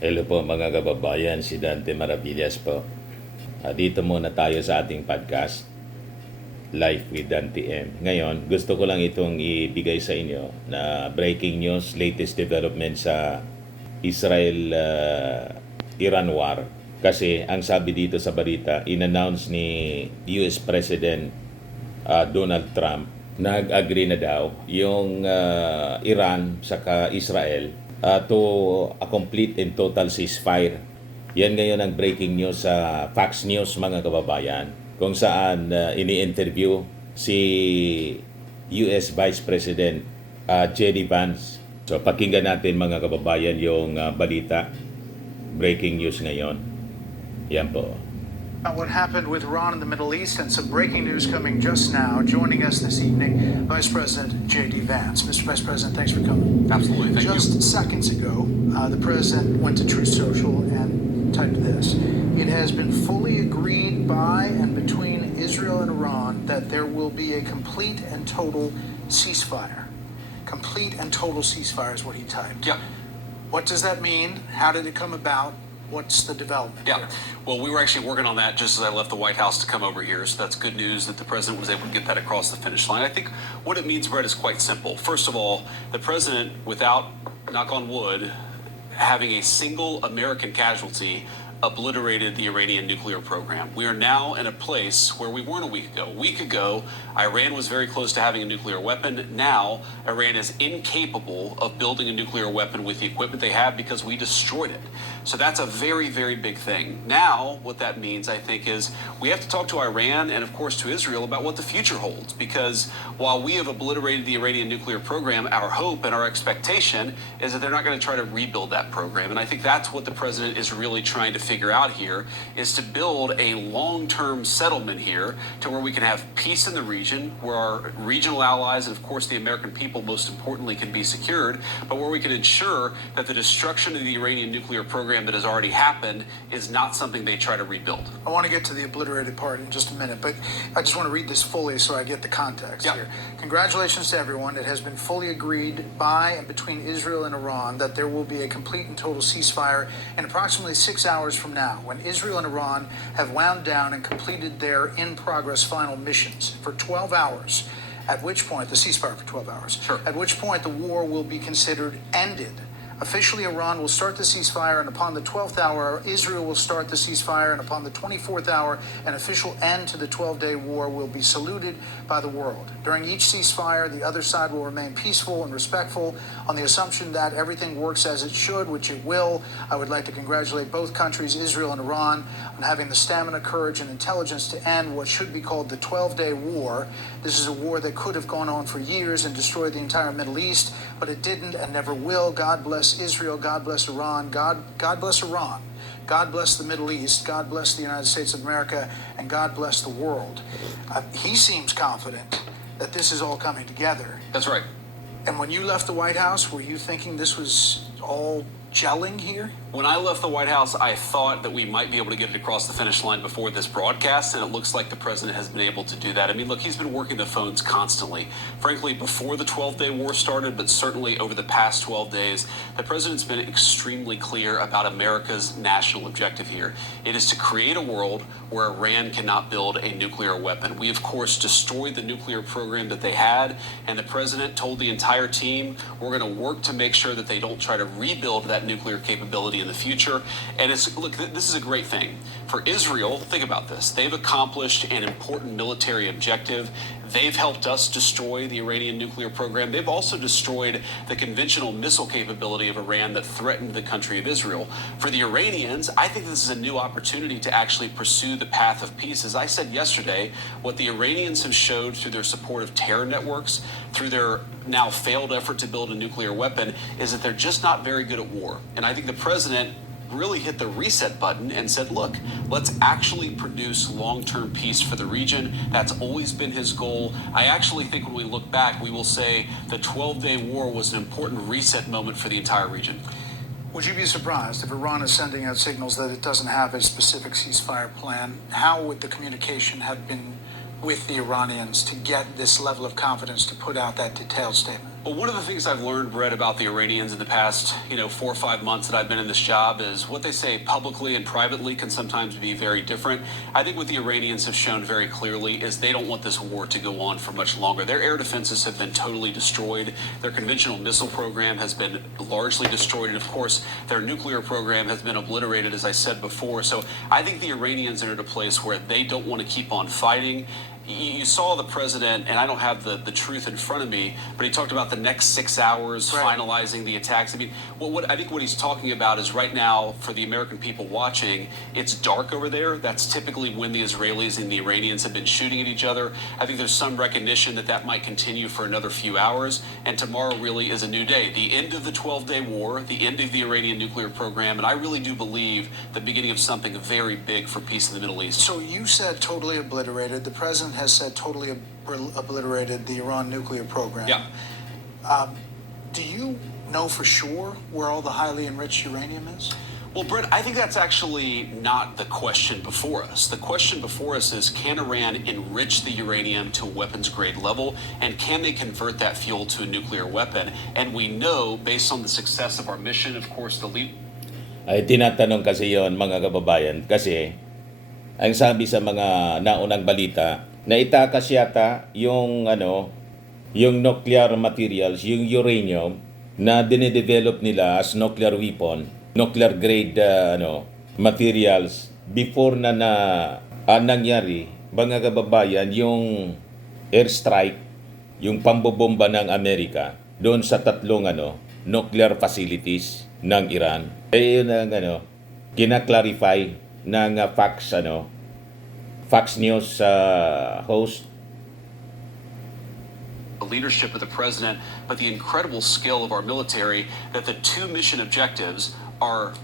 Hello po mga kababayan, si Dante Maravillas po. Dito muna tayo sa ating podcast, Life with Dante M. Ngayon, gusto ko lang itong ibigay sa inyo na breaking news, latest development sa Israel-Iran war. Kasi ang sabi dito sa balita, in-announce ni US President Donald Trump, nag-agree na daw yung Iran saka Israel to a complete and total ceasefire. Yan ngayon ang breaking news sa Fox News mga kababayan, kung saan ini-interview si US Vice President J.D. Vance. So pakinggan natin mga kababayan yung balita, breaking news ngayon. Yan po. What happened with Iran in the Middle East, and some breaking news coming just now. Joining us this evening, Vice President J.D. Vance. Mr. Vice President, thanks for coming. Absolutely, thank you. Just seconds ago, the President went to Truth Social and typed this. It has been fully agreed by and between Israel and Iran that there will be a complete and total ceasefire. Complete and total ceasefire is what he typed. Yeah. What does that mean? How did it come about? What's the development Yeah. here? Well, we were actually working on that just as I left the White House to come over here. So that's good news that the president was able to get that across the finish line. I think what it means, Brett, is quite simple. First of all, the president, without, knock on wood, having a single American casualty, obliterated the Iranian nuclear program. We are now in a place where we weren't a week ago. A week ago, Iran was very close to having a nuclear weapon. Now, Iran is incapable of building a nuclear weapon with the equipment they have because we destroyed it. So that's a very, very big thing. Now, what that means, I think, is we have to talk to Iran and, of course, to Israel about what the future holds. Because while we have obliterated the Iranian nuclear program, our hope and our expectation is that they're not going to try to rebuild that program. And I think that's what the president is really trying to figure out here, is to build a long-term settlement here to where we can have peace in the region, where our regional allies and, of course, the American people, most importantly, can be secured, but where we can ensure that the destruction of the Iranian nuclear program that has already happened is not something they try to rebuild. I want to get to the obliterated part in just a minute, but I just want to read this fully so I get the context here. Congratulations to everyone. It has been fully agreed by and between Israel and Iran that there will be a complete and total ceasefire in approximately 6 hours from now, when Israel and Iran have wound down and completed their in-progress final missions for 12 hours, at which point, the ceasefire for 12 hours, Sure. at which point the war will be considered ended. Officially, Iran will start the ceasefire, and upon the 12th hour, Israel will start the ceasefire, and upon the 24th hour, an official end to the 12-day war will be saluted by the world. During each ceasefire, the other side will remain peaceful and respectful on the assumption that everything works as it should, which it will. I would like to congratulate both countries, Israel and Iran, on having the stamina, courage, and intelligence to end what should be called the 12-day war. This is a war that could have gone on for years and destroyed the entire Middle East, but it didn't and never will. God bless Israel, God bless Iran, God bless Iran, God bless the Middle East, God bless the United States of America, and God bless the world. He seems confident that this is all coming together. That's right. And when you left the White House, were you thinking this was all gelling here? When I left the White House, I thought that we might be able to get it across the finish line before this broadcast, and it looks like the president has been able to do that. I mean, look, he's been working the phones constantly. Frankly, before the 12-day war started, but certainly over the past 12 days, the president's been extremely clear about America's national objective here. It is to create a world where Iran cannot build a nuclear weapon. We, of course, destroyed the nuclear program that they had, and the president told the entire team, we're going to work to make sure that they don't try to rebuild that nuclear capability in the future. And it's, look, this is a great thing. For Israel, think about this. They've accomplished an important military objective. They've helped us destroy the Iranian nuclear program. They've also destroyed the conventional missile capability of Iran that threatened the country of Israel. For the Iranians, I think this is a new opportunity to actually pursue the path of peace. As I said yesterday, what the Iranians have showed through their support of terror networks, through their now failed effort to build a nuclear weapon, is that they're just not very good at war. And I think the president really hit the reset button and said, look, let's actually produce long-term peace for the region. That's always been his goal. I actually think when we look back, we will say the 12-day war was an important reset moment for the entire region. Would you be surprised if Iran is sending out signals that it doesn't have a specific ceasefire plan? How would the communication have been with the Iranians to get this level of confidence to put out that detailed statement? Well, one of the things I've learned, Brett, about the Iranians in the past, 4 or 5 months that I've been in this job is what they say publicly and privately can sometimes be very different. I think what the Iranians have shown very clearly is they don't want this war to go on for much longer. Their air defenses have been totally destroyed. Their conventional missile program has been largely destroyed. And of course, their nuclear program has been obliterated, as I said before. So I think the Iranians are at a place where they don't want to keep on fighting. You saw the president, and I don't have the truth in front of me, but he talked about the next 6 hours finalizing the attacks. I mean, I think what he's talking about is right now, for the American people watching, it's dark over there. That's typically when the Israelis and the Iranians have been shooting at each other. I think there's some recognition that that might continue for another few hours, and tomorrow really is a new day. The end of the 12-day war, the end of the Iranian nuclear program, and I really do believe the beginning of something very big for peace in the Middle East. So you said totally obliterated. The president has said totally obliterated the Iran nuclear program. Yeah. Do you know for sure where all the highly enriched uranium is? Well, Brett, I think that's actually not the question before us. The question before us is, can Iran enrich the uranium to a weapons-grade level, and can they convert that fuel to a nuclear weapon? And we know, based on the success of our mission, of course, the lead... Ay tinatanong kasi yon mga kababayan kasi ang sabi sa mga naunang balita na itakas yata yung yung nuclear materials, yung uranium na dinedevelop nila as nuclear weapon, nuclear grade materials before na nangyari mga kababayan yung airstrike, yung pambobomba ng Amerika doon sa tatlong nuclear facilities ng Iran. Eh yun ang kina-clarify ng Fox News host. The leadership of the president, but the incredible skill of our military, that the two mission objectives are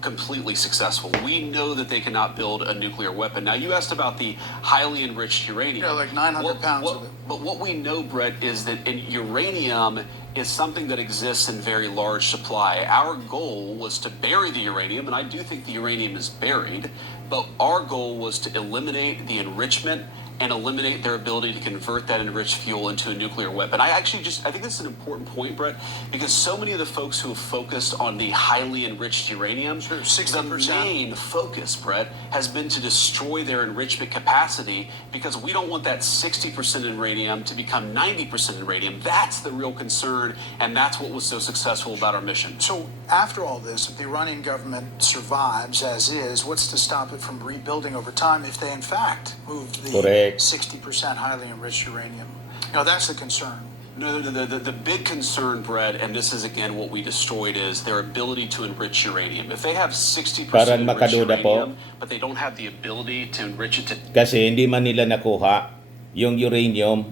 completely successful. We know that they cannot build a nuclear weapon. Now, you asked about the highly enriched uranium. Yeah, like 900 pounds of it. But what we know, Brett, is that uranium is something that exists in very large supply. Our goal was to bury the uranium, and I do think the uranium is buried, but our goal was to eliminate the enrichment and eliminate their ability to convert that enriched fuel into a nuclear weapon. I think this is an important point, Brett, because so many of the folks who have focused on the highly enriched uranium, the 60%. main focus, Brett, has been to destroy their enrichment capacity, because we don't want that 60% uranium to become 90% uranium. That's the real concern, and that's what was so successful about our mission. So after all this, if the Iranian government survives as is, what's to stop it from rebuilding over time if they in fact move the 60% highly enriched uranium? That's the concern. No, the big concern, Brett, and this is again what we destroyed, is their ability to enrich uranium. If they have 60% Parang enriched makaduda po. uranium, but they don't have the ability to enrich it to... Kasi hindi man nila nakuha yung uranium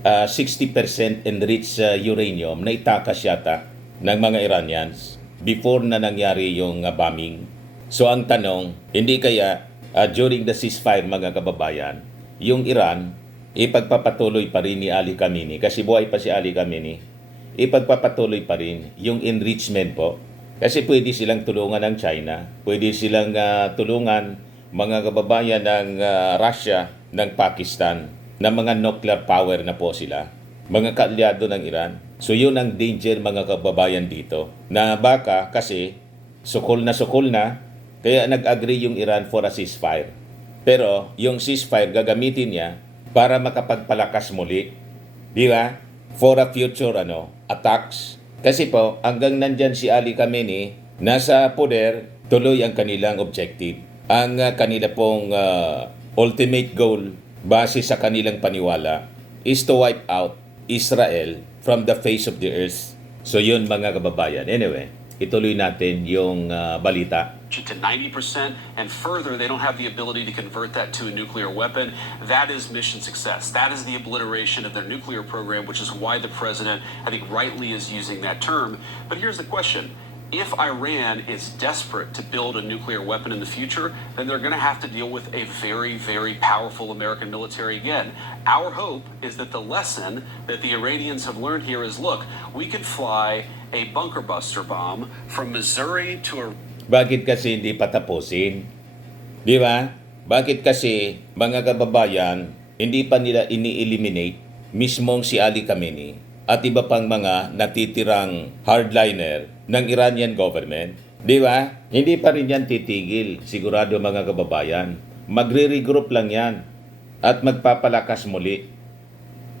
60% enriched uranium na itakas yata ng mga Iranians before na nangyari yung bombing. So ang tanong, hindi kaya during the ceasefire mga kababayan, yung Iran ipagpapatuloy pa rin ni Ali Khamenei, kasi buhay pa si Ali Khamenei, ipagpapatuloy pa rin yung enrichment po. Kasi pwede silang tulungan ng China, pwede silang tulungan mga kababayan ng Russia, ng Pakistan, na mga nuclear power na po sila, mga kaalyado ng Iran. So yun ang danger mga kababayan dito, na baka kasi sukol na, kaya nag-agree yung Iran for a ceasefire. Pero yung ceasefire gagamitin niya para makapagpalakas muli, di ba? For a future attacks. Kasi po, hanggang nandyan si Ali Khamenei, nasa poder, tuloy ang kanilang objective. Ang kanila pong ultimate goal, base sa kanilang paniwala, is to wipe out Israel from the face of the earth. So yun mga kababayan. Anyway, ituloy natin yung balita. To 90%, and further, they don't have the ability to convert that to a nuclear weapon. That is mission success. That is the obliteration of their nuclear program, which is why the president, I think, rightly is using that term. But here's the question. If Iran is desperate to build a nuclear weapon in the future, then they're going to have to deal with a very, very powerful American military again. Our hope is that the lesson that the Iranians have learned here is, look, we can fly a bunker buster bomb from Missouri to a... Bakit kasi hindi patapusin? Di ba? Bakit kasi mga kababayan, hindi pa nila ini-eliminate mismong si Ali Khamenei at iba pang mga natitirang hardliner ng Iranian government. Di ba? Hindi pa rin yan titigil, sigurado mga kababayan. Magre-regroup lang yan at magpapalakas muli.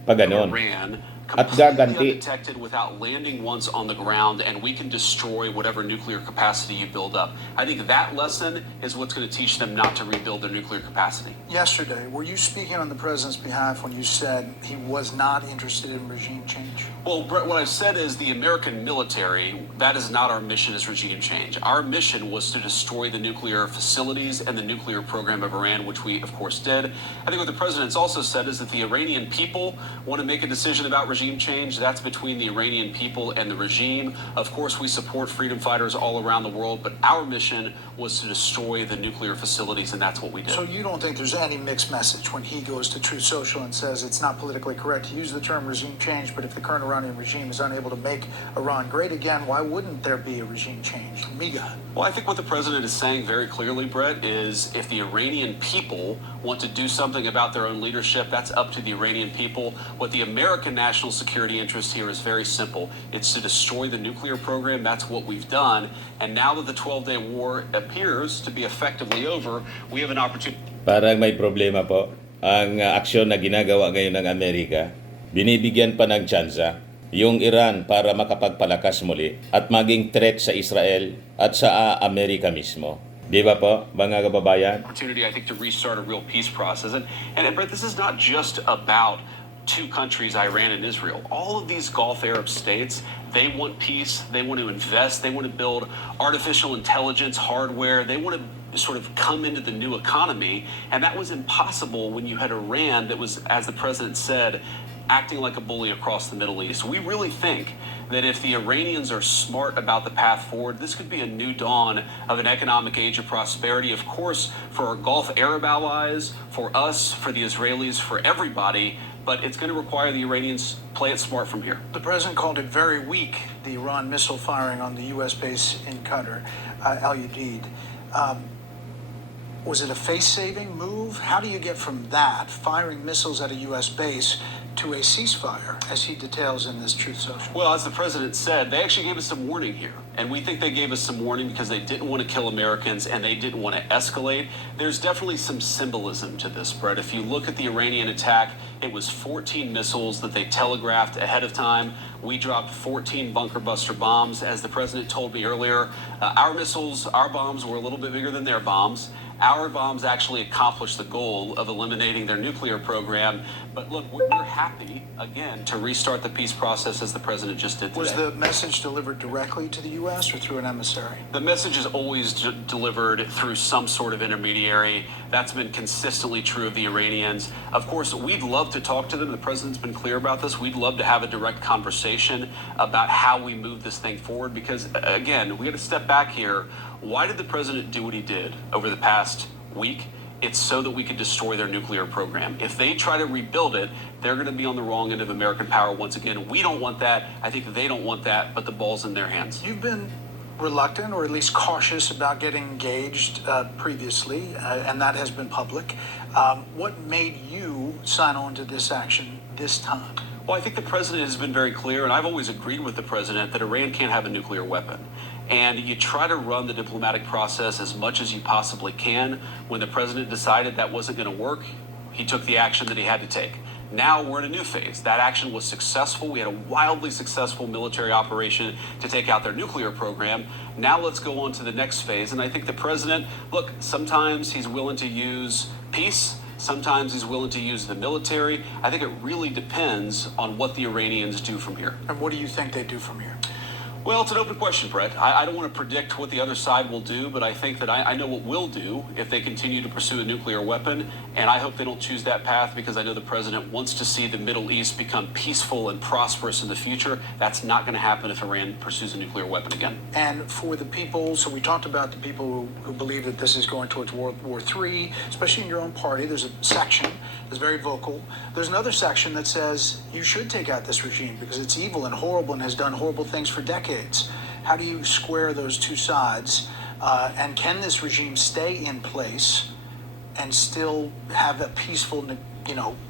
Pag ganon. Iran At completely gaganti. undetected without landing once on the ground, and we can destroy whatever nuclear capacity you build up. I think that lesson is what's going to teach them not to rebuild their nuclear capacity. Yesterday, were you speaking on the president's behalf when you said he was not interested in regime change? Well, Brett, what I've said is the American military, that is not our mission as regime change. Our mission was to destroy the nuclear facilities and the nuclear program of Iran, which we, of course, did. I think what the president's also said is that the Iranian people want to make a decision about regime change. That's between the Iranian people and the regime. Of course, we support freedom fighters all around the world, but our mission was to destroy the nuclear facilities, and that's what we did. So you don't think there's any mixed message when he goes to Truth Social and says it's not politically correct to use the term regime change, but if the current Iranian regime is unable to make Iran great again, why wouldn't there be a regime change? Miga. Well, I think what the president is saying very clearly, Brett, is if the Iranian people want to do something about their own leadership, that's up to the Iranian people. What the American national security interest here is very simple. It's to destroy the nuclear program. That's what we've done. And now that the 12-day war appears to be effectively over, we have an opportunity. Parang may problema po. Ang aksyon na ginagawa ngayon ng Amerika, binibigyan pa ng tsansa yung Iran para makapagpalakas muli at maging threat sa Israel at sa Amerika mismo. Di ba po, mga kababayan? Opportunity, I think, to restart a real peace process. And Brett, this is not just about two countries, Iran and Israel. All of these Gulf Arab states, they want peace, they want to invest, they want to build artificial intelligence hardware, they want to sort of come into the new economy, and that was impossible when you had Iran that was, as the president said, acting like a bully across the Middle East. We really think that if the Iranians are smart about the path forward, this could be a new dawn of an economic age of prosperity, of course, for our Gulf Arab allies, for us, for the Israelis, for everybody, but it's going to require the Iranians play it smart from here. The president called it very weak, the Iran missile firing on the U.S. base in Qatar, Al Udeid. Was it a face-saving move? How do you get from that, firing missiles at a U.S. base, to a ceasefire, as he details in this Truth Social? Well, as the president said, they actually gave us some warning here. And we think they gave us some warning because they didn't want to kill Americans and they didn't want to escalate. There's definitely some symbolism to this, Brett. If you look at the Iranian attack, it was 14 missiles that they telegraphed ahead of time. We dropped 14 bunker buster bombs. As the president told me earlier, our missiles, our bombs were a little bit bigger than their bombs. Our bombs actually accomplished the goal of eliminating their nuclear program. But look, we're happy, again, to restart the peace process as the president just did today. Was the message delivered directly to the U.S. or through an emissary? The message is always delivered through some sort of intermediary. That's been consistently true of the Iranians. Of course, we'd love to talk to them. The president's been clear about this. We'd love to have a direct conversation about how we move this thing forward because, again, we got to step back here. Why did the president do what he did over the past week? It's so that we could destroy their nuclear program. If they try to rebuild it, they're going to be on the wrong end of American power once again. We don't want that. I think they don't want that, but the ball's in their hands. You've been reluctant or at least cautious about getting engaged previously, and that has been public. What made you sign on to this action this time? Well, I think the president has been very clear, and I've always agreed with the president that Iran can't have a nuclear weapon. And you try to run the diplomatic process as much as you possibly can. When the president decided that wasn't going to work, he took the action that he had to take. Now we're in a new phase. That action was successful. We had a wildly successful military operation to take out their nuclear program. Now let's go on to the next phase. And I think the president, look, sometimes he's willing to use peace. Sometimes he's willing to use the military. I think it really depends on what the Iranians do from here. And what do you think they do from here? Well, it's an open question, Brett. I don't want to predict what the other side will do, but I think that I know what we'll do if they continue to pursue a nuclear weapon, and I hope they don't choose that path because I know the president wants to see the Middle East become peaceful and prosperous in the future. That's not going to happen if Iran pursues a nuclear weapon again. And for the people, so we talked about the people who believe that this is going towards World War III, especially in your own party. There's a section that's very vocal. There's another section that says you should take out this regime because it's evil and horrible and has done horrible things for decades. How do you square those two sides? And can this regime stay in place and still have a peaceful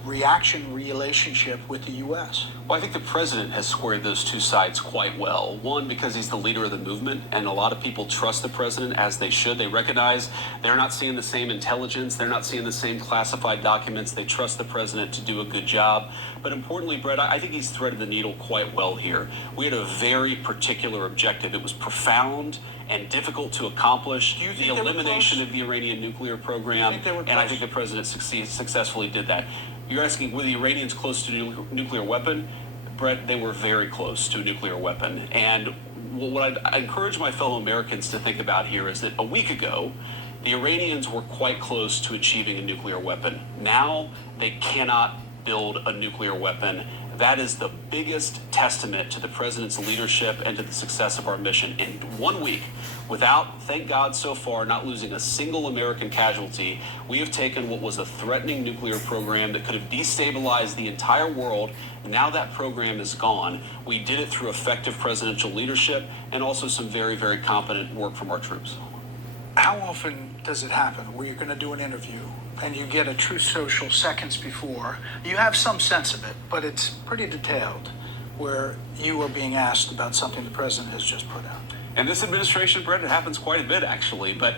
reaction relationship with the U.S.? Well, I think the president has squared those two sides quite well. One, because he's the leader of the movement, and a lot of people trust the president, as they should. They recognize they're not seeing the same intelligence, they're not seeing the same classified documents. They trust the president to do a good job. But importantly, Brett, I think he's threaded the needle quite well here. We had a very particular objective. It was profound and difficult to accomplish. The elimination of the Iranian nuclear program, and I think the president successfully did that. You're asking, were the Iranians close to a nuclear weapon? Brett, they were very close to a nuclear weapon. And what I encourage my fellow Americans to think about here is that a week ago, the Iranians were quite close to achieving a nuclear weapon. Now they cannot build a nuclear weapon. That is the biggest testament to the president's leadership and to the success of our mission. In 1 week, without, thank God so far, not losing a single American casualty, we have taken what was a threatening nuclear program that could have destabilized the entire world. Now that program is gone. We did it through effective presidential leadership and also some very, very competent work from our troops. How often does it happen where you're going to do an interview and you get a Truth Social seconds before? You have some sense of it, but it's pretty detailed, where you are being asked about something the president has just put out. And this administration, Brett, it happens quite a bit, actually, but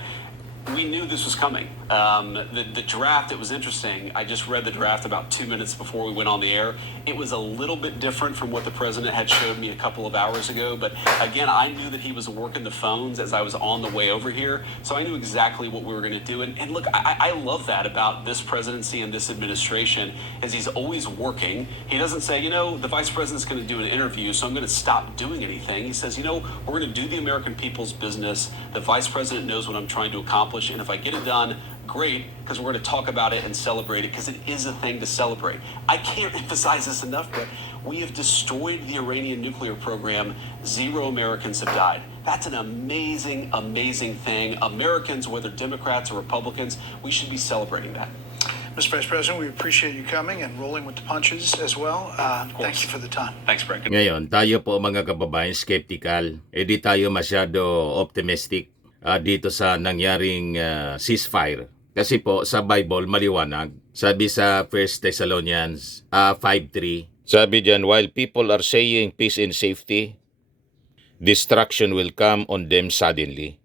we knew this was coming. The draft, it was interesting. I just read the draft about 2 minutes before we went on the air. It was a little bit different from what the president had showed me a couple of hours ago. But again, I knew that he was working the phones as I was on the way over here. So I knew exactly what we were going to do. And look, I love that about this presidency and this administration, is he's always working. He doesn't say, the vice president's going to do an interview, so I'm going to stop doing anything. He says, we're going to do the American people's business. The vice president knows what I'm trying to accomplish. And if I get it done, great, because we're going to talk about it and celebrate it, because it is a thing to celebrate. I can't emphasize this enough, but we have destroyed the Iranian nuclear program. 0 Americans have died. That's an amazing, amazing thing. Americans, whether Democrats or Republicans, we should be celebrating that. Mr. Vice President, we appreciate you coming and rolling with the punches as well. Thank you for the time. Thanks, Brett. Ngayon, tayo po mga kababayan skeptical. Di tayo masyado optimistic dito sa nangyaring ceasefire. Kasi po sa Bible maliwanag. Sabi sa 1 Thessalonians 5:3, sabi diyan, while people are saying peace and safety, destruction will come on them suddenly,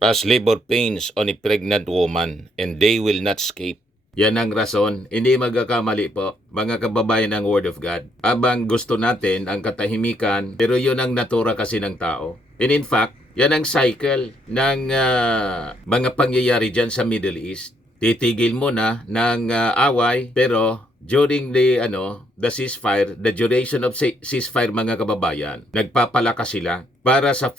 as labor pains on a pregnant woman, and they will not escape. Yan ang rason, hindi magkakamali po, mga kababayan ng Word of God. Abang gusto natin ang katahimikan, pero yun ang natura kasi ng tao. And in fact, yan ang cycle ng mga pangyayari dyan sa Middle East. Titigil muna ng away, pero during the ceasefire, the duration of ceasefire, mga kababayan, nagpapalakas sila para sa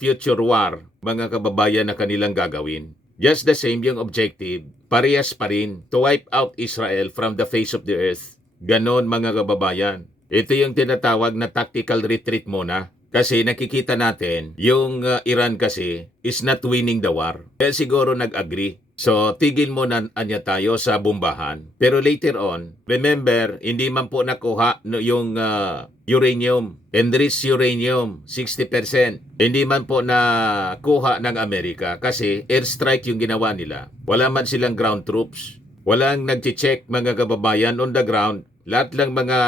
future war, mga kababayan, na kanilang gagawin. Just the same yung objective, parehas pa rin, to wipe out Israel from the face of the earth. Ganon, mga kababayan. Ito yung tinatawag na tactical retreat muna. Kasi nakikita natin, yung Iran kasi is not winning the war. Kaya siguro nag-agree. So, tigil muna anya tayo sa bombahan. Pero later on, remember, hindi man po nakuha yung uranium. Enriched uranium, 60%. Hindi man po nakuha ng Amerika kasi airstrike yung ginawa nila. Wala man silang ground troops. Walang nag-check, mga kababayan, on the ground. Lahat lang mga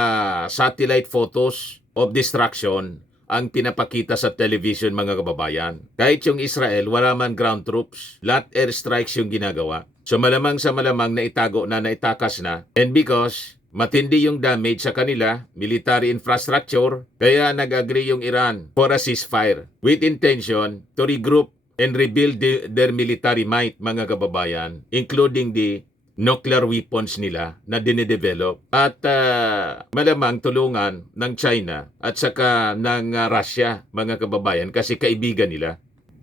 satellite photos of destruction ang pinapakita sa television, mga kababayan. Kahit yung Israel, wala man ground troops. Lahat airstrikes yung ginagawa. So malamang sa malamang na itago na, naitakas na. And because matindi yung damage sa kanila, military infrastructure, kaya nag-agree yung Iran for a ceasefire with intention to regroup and rebuild their military might, mga kababayan, including the nuclear weapons nila na dinedevelop, at malamang tulungan ng China at saka ng Russia, mga kababayan, kasi kaibigan nila.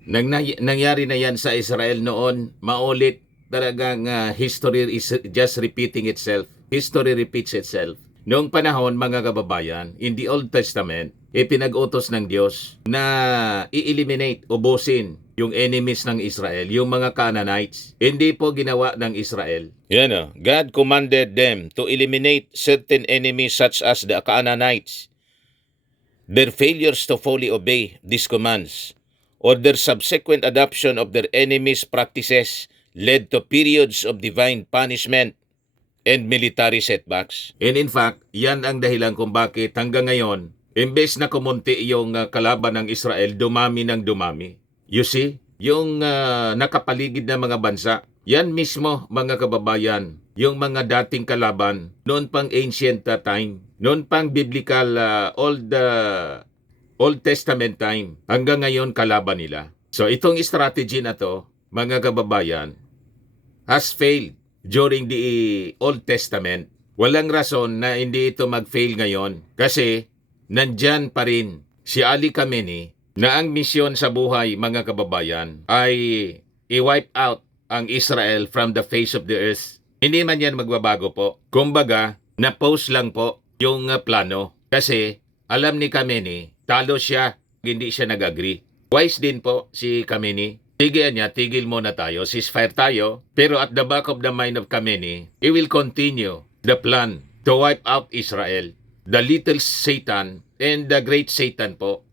Nangyari na yan sa Israel noon, maulit. Talagang history is just repeating itself. History repeats itself. Noong panahon, mga kababayan, in the Old Testament, ipinag-utos ng Diyos na i-eliminate, ubusin yung enemies ng Israel, yung mga Canaanites. Hindi po ginawa ng Israel. God commanded them to eliminate certain enemies such as the Canaanites. Their failures to fully obey these commands or their subsequent adoption of their enemies' practices led to periods of divine punishment and military setbacks. And in fact, yan ang dahilan kung bakit hanggang ngayon, imbes na kumunti yung kalaban ng Israel, dumami ng dumami. You see, yung nakapaligid na mga bansa, yan mismo mga kababayan, yung mga dating kalaban, noon pang ancient time, noon pang biblical Old Testament time, hanggang ngayon kalaban nila. So itong strategy na to, mga kababayan, has failed during the Old Testament. Walang rason na hindi ito mag-fail ngayon kasi nandyan pa rin si Ali Khamenei na ang misyon sa buhay, mga kababayan, ay i-wipe out ang Israel from the face of the earth. Hindi man yan magbabago po. Kumbaga, na-post lang po yung plano kasi alam ni Khamenei, talo siya, hindi siya nag-agree. Wise din po si Khamenei. Sige niya, tigil muna tayo, ceasefire tayo. Pero at the back of the mind of Khamenei, he will continue the plan to wipe out Israel. The little Satan and the great Satan po,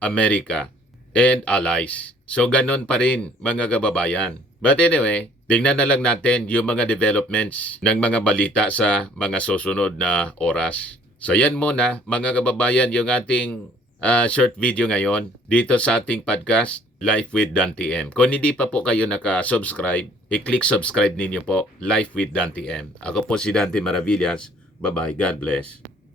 America and allies. So ganun pa rin mga kababayan. But anyway, tingnan na lang natin yung mga developments ng mga balita sa mga susunod na oras. So yan muna mga kababayan yung ating short video ngayon dito sa ating podcast, Life with Dante M. Kung hindi pa po kayo naka-subscribe, i-click subscribe ninyo po, Life with Dante M. Ako po si Dante Maravillas. Bye-bye. God bless.